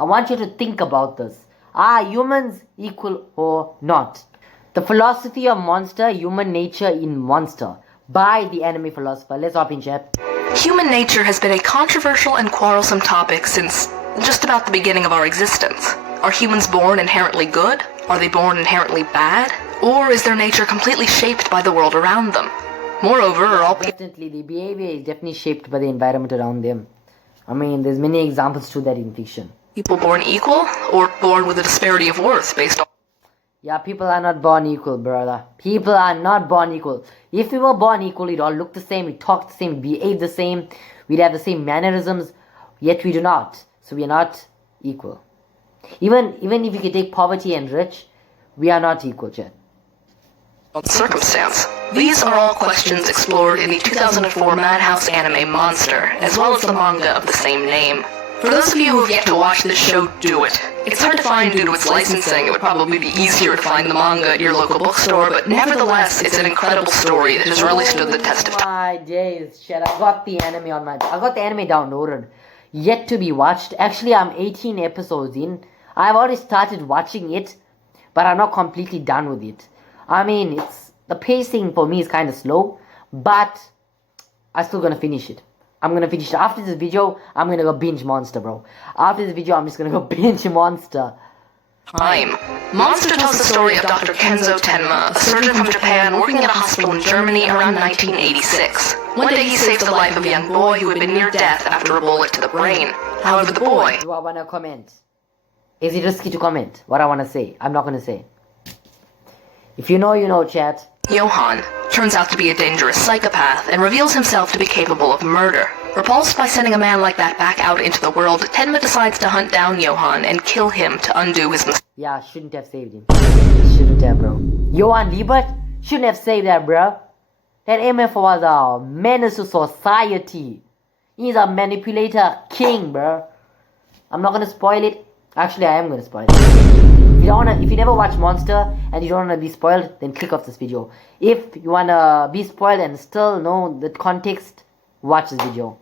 I want you to think about this. Are humans equal or not? The philosophy of monster, human nature in monster, by the anime philosopher. Let's hop in, chat. Human nature has been a controversial and quarrelsome topic since just about the beginning of our existence. Are humans born inherently good? Are they born inherently bad? Or is their nature completely shaped by the world around them? Moreover, are all definitely, the behavior is definitely shaped by the environment around them. I mean, there's many examples to that in fiction. People born equal, or born with a disparity of worth based on... Yeah, people are not born equal, brother. People are not born equal. If we were born equal, we'd all look the same, we'd talk the same, we'd behave the same, we'd have the same mannerisms, yet we do not. So we are not equal. Even if you could take poverty and rich, we are not equal, chat. Circumstance. These are all questions explored in the 2004 Madhouse anime Monster, as well as the manga of the same name. For those of you who have yet to watch this show, do it. It's hard to find due to its licensing. It would probably be easier to find the manga at your local bookstore, but nevertheless, it's an incredible story that has really stood the test of time. My days, shit, I got the anime downloaded, yet to be watched. Actually, I'm 18 episodes in. I've already started watching it, but I'm not completely done with it. I mean, the pacing for me is kind of slow, but I'm still gonna finish it. I'm gonna finish it. After this video, I'm gonna go binge Monster, bro. After this video, I'm just gonna go binge Monster. Time. Monster tells the story of Dr. Kenzo Tenma, a surgeon from Japan working at a hospital in Germany around 1986. One day he saves the life of a young boy who had been near death after a bullet to the brain. However, the boy... Do I wanna comment? Is it risky to comment what I wanna say? I'm not gonna say. If you know, you know, chat. Johan turns out to be a dangerous psychopath and reveals himself to be capable of murder. Repulsed by sending a man like that back out into the world, Tenma decides to hunt down Johan and kill him to undo his mistake. Yeah, shouldn't have saved him. Shouldn't have, bro. Johan Liebert shouldn't have saved that, bro. That MF was a menace to society. He's a manipulator king, bro. I'm not gonna spoil it. Actually, I am gonna spoil it. If you never watch Monster and you don't want to be spoiled, then click off this video. If you want to be spoiled and still know the context, watch this video.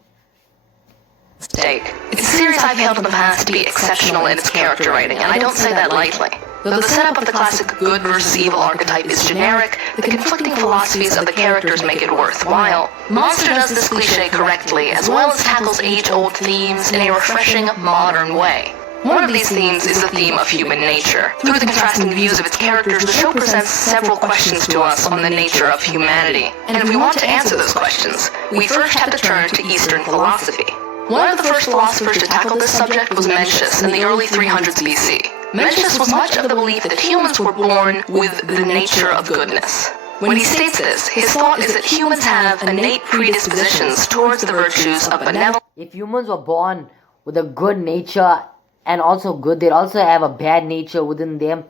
It's a series I've held in the past to be exceptional in its character writing, and I don't say that lightly. Though the setup of the classic good versus evil archetype is generic, the conflicting philosophies of the characters make it worthwhile. Monster does this cliche correctly, as well as tackles age-old themes in a refreshing, modern way. One of these themes is the theme of human nature. Through the contrasting views of its characters, the show presents several questions to us on the nature of humanity. And if we want to answer those questions, we first have to turn to Eastern philosophy. One of the first philosophers to tackle this subject was Mencius in the early 300s BC. Mencius was much of the belief that humans were born with the nature of goodness. When he states this, his thought is that humans have innate predispositions towards the virtues of benevolence. If humans were born with a good nature and also good, they'd also have a bad nature within them.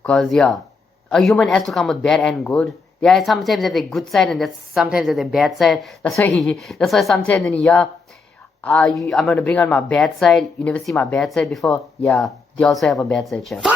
Because, yeah, a human has to come with bad and good. They are sometimes have their good side and that's sometimes have their bad side. That's why sometimes in a year, I'm going to bring on my bad side. You never see my bad side before? Yeah, they also have a bad side, chef.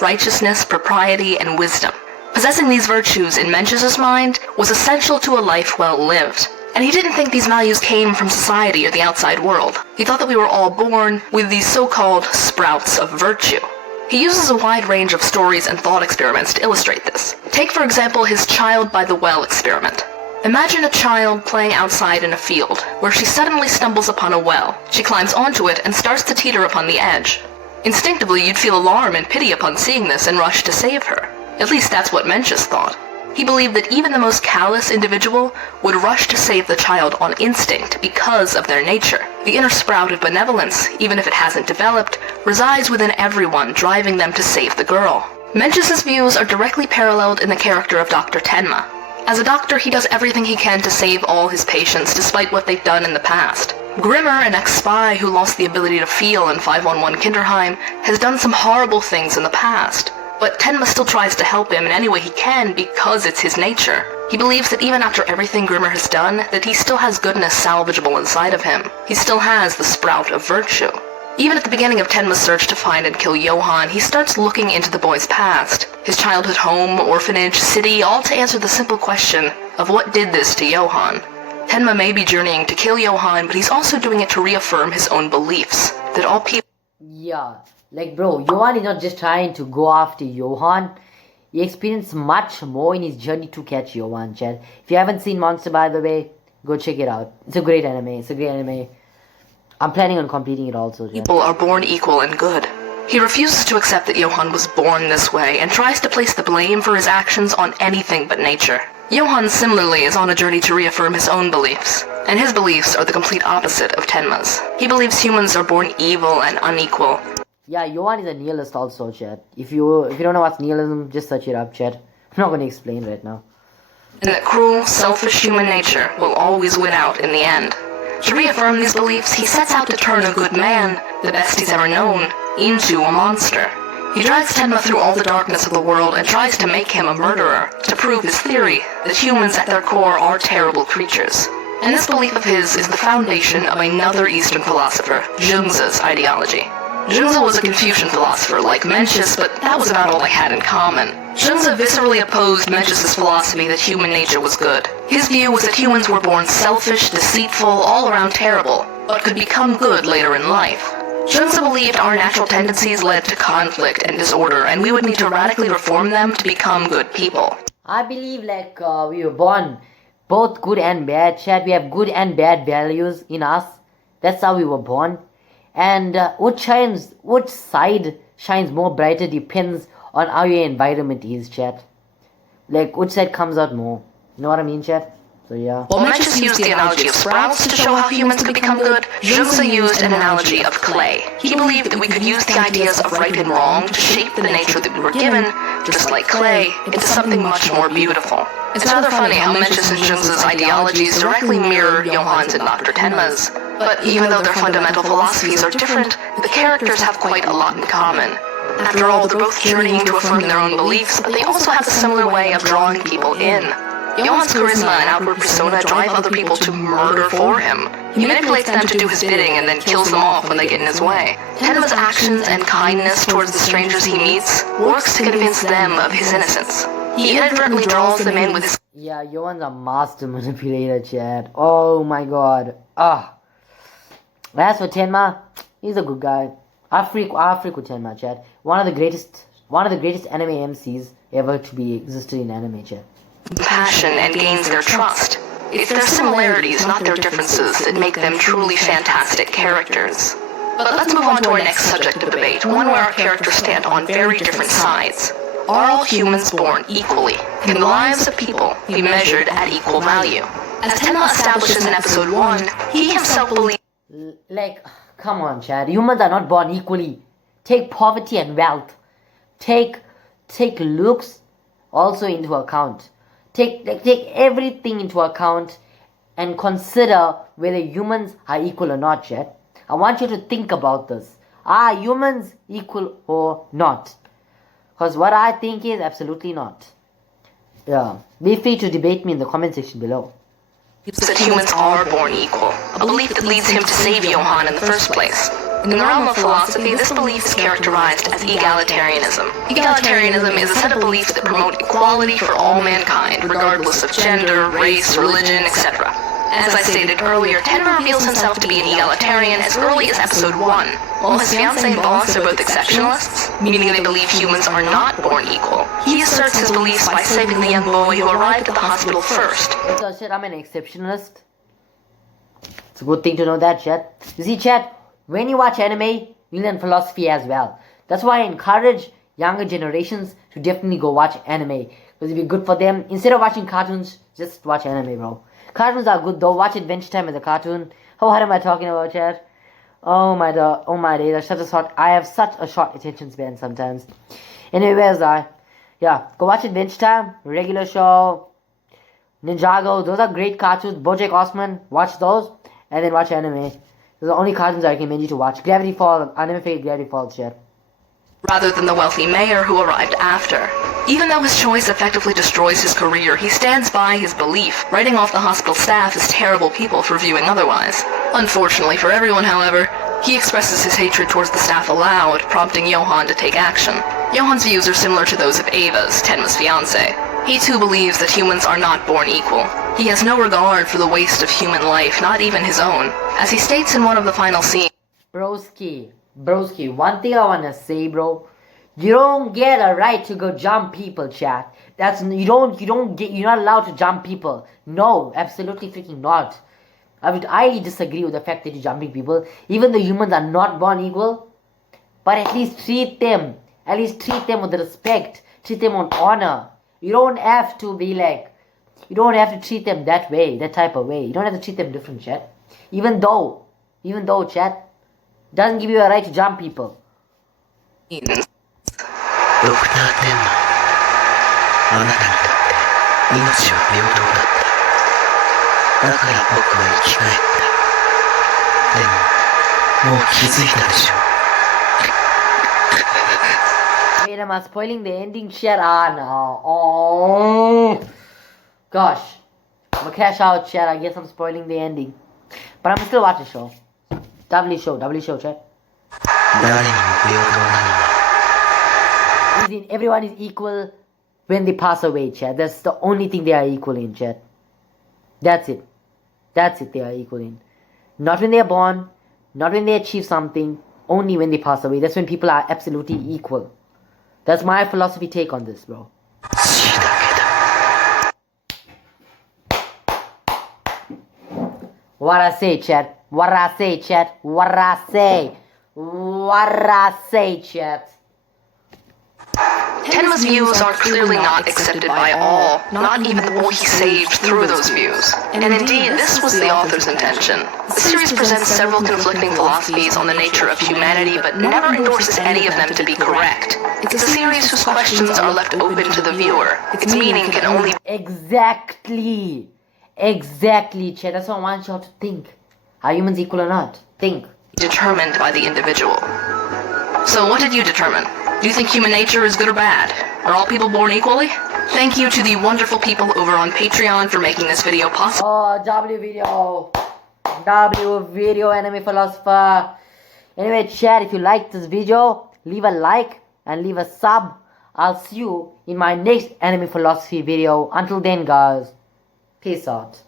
Righteousness, propriety, and wisdom. Possessing these virtues in Mencius's mind was essential to a life well lived. And he didn't think these values came from society or the outside world. He thought that we were all born with these so-called sprouts of virtue. He uses a wide range of stories and thought experiments to illustrate this. Take, for example, his child by the well experiment. Imagine a child playing outside in a field, where she suddenly stumbles upon a well. She climbs onto it and starts to teeter upon the edge. Instinctively, you'd feel alarm and pity upon seeing this and rush to save her. At least that's what Mencius thought. He believed that even the most callous individual would rush to save the child on instinct because of their nature. The inner sprout of benevolence, even if it hasn't developed, resides within everyone, driving them to save the girl. Mencius's views are directly paralleled in the character of Dr. Tenma. As a doctor, he does everything he can to save all his patients, despite what they've done in the past. Grimmer, an ex-spy who lost the ability to feel in 511 Kinderheim, has done some horrible things in the past. But Tenma still tries to help him in any way he can because it's his nature. He believes that even after everything Grimmer has done, that he still has goodness salvageable inside of him. He still has the sprout of virtue. Even at the beginning of Tenma's search to find and kill Johan, he starts looking into the boy's past. His childhood home, orphanage, city, all to answer the simple question of what did this to Johan. Tenma may be journeying to kill Johan, but he's also doing it to reaffirm his own beliefs, that all people Yeah, like bro, Johan is not just trying to go after Johan. He experienced much more in his journey to catch Johan, Chad. If you haven't seen Monster, by the way, go check it out. It's a great anime. It's a great anime. I'm planning on completing it also, Chad. People are born equal and good. He refuses to accept that Johan was born this way and tries to place the blame for his actions on anything but nature. Johan similarly is on a journey to reaffirm his own beliefs, and his beliefs are the complete opposite of Tenma's. He believes humans are born evil and unequal. Yeah, Johan is a nihilist also, Chad. If you don't know what's nihilism, just search it up, Chad. I'm not going to explain right now. And that cruel, selfish human nature will always win out in the end. To reaffirm these beliefs, he sets out to turn a good man, the best he's ever known, into a monster. He drags Tenma through all the darkness of the world and tries to make him a murderer, to prove his theory that humans at their core are terrible creatures. And this belief of his is the foundation of another Eastern philosopher, Zhuangzi's ideology. Zhuangzi was a Confucian philosopher like Mencius, but that was about all they had in common. Zhuangzi viscerally opposed Mencius' philosophy that human nature was good. His view was that humans were born selfish, deceitful, all around terrible, but could become good later in life. Zhuangzi believed our natural tendencies led to conflict and disorder, and we would need to radically reform them to become good people. I believe like we were born both good and bad, Chad. We have good and bad values in us. That's how we were born. And which side shines more brighter depends on how your environment is, Chad. Like which side comes out more. You know what I mean, Chad? So yeah. While Mencius used the analogy of sprouts to show how humans could become good, Zhuangzi used an analogy of clay. He believed that we could use the ideas of right and wrong to shape the nature that we were given, just like clay, into something much more beautiful. It's rather funny how Mencius and Zhuangzi's ideologies directly mirror Johan's and Dr. Tenma's. But even though their fundamental philosophies are different, the characters have quite a lot in common. After all, they're both journeying to affirm their own beliefs, but they also have a similar way of drawing people in. Johan's charisma and outward persona drive other people to murder for him. He manipulates them to do his bidding and then kills them off when they get in his way. Tenma's actions and kindness towards the strangers he meets works to convince them of his innocence. He inadvertently draws them in with his... Yeah, Johan's a master manipulator, Chad. Oh my god. As for Tenma, he's a good guy. I freak with Tenma, Chad. One of the greatest anime MCs ever to be existed in anime, Chad. Passion and gains their trust. It's their similarities, not their differences, that make them truly fantastic characters. But let's move on to our next subject of debate, one where our characters stand on very different sides. Are all humans born equally? Can the lives of people be measured at equal value? As Tenma establishes in episode 1, he himself believes... Like, come on, Chad. Humans are not born equally. Take poverty and wealth. Take looks also into account. Take everything into account and consider whether humans are equal or not, Chad. I want you to think about this. Are humans equal or not? Because what I think is absolutely not. Yeah. Be free to debate me in the comment section below. That humans are born equal, a belief that leads him to save Johan in the first place. In the realm of philosophy, this belief is characterized as egalitarianism. Egalitarianism is a set of beliefs that promote equality for all mankind, regardless of gender, race, religion, etc. As I stated earlier, Tenma reveals himself to be an egalitarian as early as episode 1. While his fiancé and boss are both exceptionalists, meaning they believe humans are not born equal, he asserts his beliefs by saving the young boy who arrived at the hospital first. So, Chat, I'm an exceptionalist. It's a good thing to know that, Chat. You see, Chat, when you watch anime, you learn philosophy as well. That's why I encourage younger generations to definitely go watch anime. Because it'll be good for them. Instead of watching cartoons, just watch anime, bro. Cartoons are good though. Watch Adventure Time as a cartoon. Oh, what am I talking about, Chad? Oh my days. I have such a short attention span sometimes. Anyway, where's I? Yeah, go watch Adventure Time, regular show, Ninjago. Those are great cartoons. BoJack Horseman, watch those, and then watch anime. Those are the only cartoons I recommend you to watch. Gravity Falls, anime favorite Gravity Falls, Chad. Rather than the wealthy mayor who arrived after. Even though his choice effectively destroys his career, he stands by his belief, writing off the hospital staff as terrible people for viewing otherwise. Unfortunately for everyone, however, he expresses his hatred towards the staff aloud, prompting Johan to take action. Johan's views are similar to those of Ava's, Tenma's fiancé. He too believes that humans are not born equal. He has no regard for the waste of human life, not even his own. As he states in one of the final scenes, Broski, Broski, one thing I wanna say, bro. You don't get a right to go jump people, chat. You're not allowed to jump people. No, absolutely freaking not. I would highly disagree with the fact that you're jumping people. Even though humans are not born equal, but at least treat them with respect. Treat them with honor. You don't have to treat them that way, that type of way. You don't have to treat them different, chat. Even though, chat, doesn't give you a right to jump people. Dr. Tenma あなたにとって命は平等だっただから僕は生き返ったでももう気づいたでしょ Wait, am I spoiling the ending, chat? Ah, no. Oh, gosh. I'm gonna cash out, chat. I guess I'm spoiling the ending. But I'm still watching the show. W show, chat. 誰にも平等なのは Everyone is equal when they pass away, chat. That's the only thing they are equal in, chat. That's it. They are equal in. Not when they are born, not when they achieve something, only when they pass away. That's when people are absolutely equal. That's my philosophy take on this, bro. 死だけだ What I say, chat. What I say, chat. Tenma's views are clearly not accepted by all, not even the boy he saved through those views. And indeed, this was the author's intention. The series presents several conflicting philosophies on the nature of humanity, but never endorses any of them to be correct. It's a series whose questions are left open to the viewer. Its meaning can only... Exactly, chat. That's what I want y'all to think. Are humans equal or not? Think. ...determined by the individual. So what did you determine? Do you think human nature is good or bad? Are all people born equally? Thank you to the wonderful people over on Patreon for making this video possible. Oh, W video, anime philosopher. Anyway, chat, if you liked this video, leave a like and leave a sub. I'll see you in my next anime philosophy video. Until then, guys, peace out.